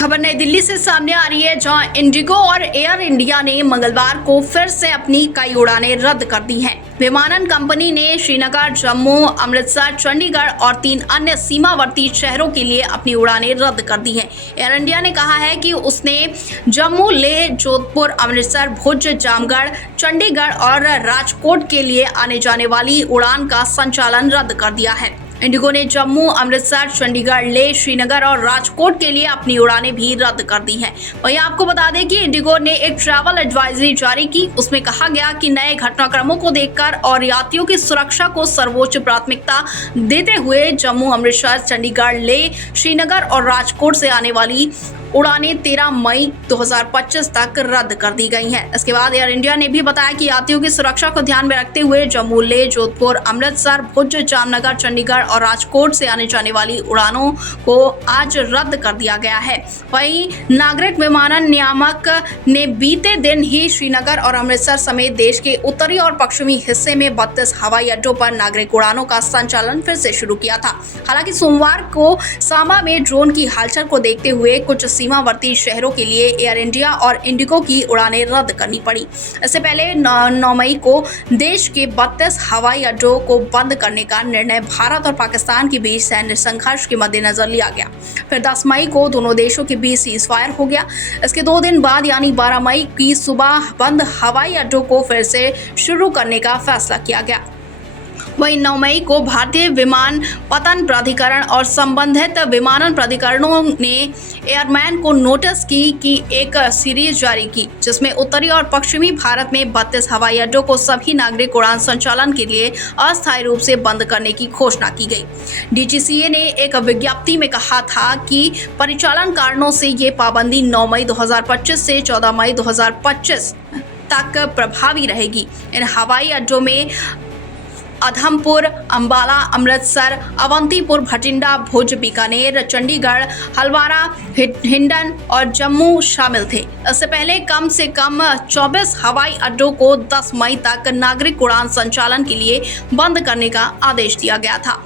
खबर नई दिल्ली से सामने आ रही है, जहां इंडिगो और एयर इंडिया ने मंगलवार को फिर से अपनी कई उड़ानें रद्द कर दी हैं। विमानन कंपनी ने श्रीनगर, जम्मू, अमृतसर, चंडीगढ़ और 3 अन्य सीमावर्ती शहरों के लिए अपनी उड़ानें रद्द कर दी हैं। एयर इंडिया ने कहा है कि उसने जम्मू, लेह, जोधपुर, अमृतसर, भुज, जामगढ़, चंडीगढ़ और राजकोट के लिए आने जाने वाली उड़ान का संचालन रद्द कर दिया है। इंडिगो ने जम्मू, अमृतसर, चंडीगढ़, लेह, श्रीनगर और राजकोट के लिए अपनी उड़ानें भी रद्द कर दी हैं। वहीं आपको बता दें कि इंडिगो ने एक ट्रैवल एडवाइजरी जारी की। उसमें कहा गया कि नए घटनाक्रमों को देखकर और यात्रियों की सुरक्षा को सर्वोच्च प्राथमिकता देते हुए जम्मू, अमृतसर, चंडीगढ़, लेह, श्रीनगर और राजकोट से आने वाली उड़ानें 13 मई 2025 तक रद्द कर दी गई हैं। इसके बाद एयर इंडिया ने भी बताया कि यात्रियों की सुरक्षा को ध्यान में रखते हुए जम्मू, लेह, जोधपुर, अमृतसर, भुज, जामनगर, चंडीगढ़ और राजकोट से आने जाने वाली उड़ानों को आज रद्द कर दिया गया है। वहीं नागरिक विमानन नियामक ने बीते दिन ही श्रीनगर और अमृतसर समेत देश के उत्तरी और पश्चिमी हिस्से में 32 हवाई अड्डों पर नागरिक उड़ानों का संचालन फिर से शुरू किया था। हालांकि सोमवार को सामा में ड्रोन की हलचल को देखते हुए कुछ सीमावर्ती शहरों के लिए एयर इंडिया और इंडिगो की उड़ानें रद्द करनी पड़ी। इससे पहले 9 मई को देश के 32 हवाई अड्डों को बंद करने का निर्णय भारत और पाकिस्तान के बीच सैन्य संघर्ष के मद्देनजर लिया गया। फिर 10 मई को दोनों देशों के बीच सीज फायर हो गया। इसके 2 दिन बाद यानी 12 मई की सुबह बंद हवाई अड्डों को फिर से शुरू करने का फैसला किया गया। वहीं 9 मई को भारतीय विमानपत्तन प्राधिकरण और संबंधित विमानन प्राधिकरणों ने एयरमैन को नोटिस की एक सीरीज जारी की, जिसमें उत्तरी और पश्चिमी भारत में 32 हवाई अड्डों को सभी नागरिक उड़ान संचालन के लिए अस्थायी रूप से बंद करने की घोषणा की गई। डीजीसीए ने एक विज्ञप्ति में कहा था कि परिचालन कारणों से ये पाबंदी 9 मई 2025 से 14 मई 2025 तक प्रभावी रहेगी। इन हवाई अड्डों में अधमपुर, अंबाला, अमृतसर, अवंतीपुर, भटिंडा, भुज, बीकानेर, चंडीगढ़, हलवारा, हिंडन और जम्मू शामिल थे। इससे पहले कम से कम 24 हवाई अड्डों को 10 मई तक नागरिक उड़ान संचालन के लिए बंद करने का आदेश दिया गया था।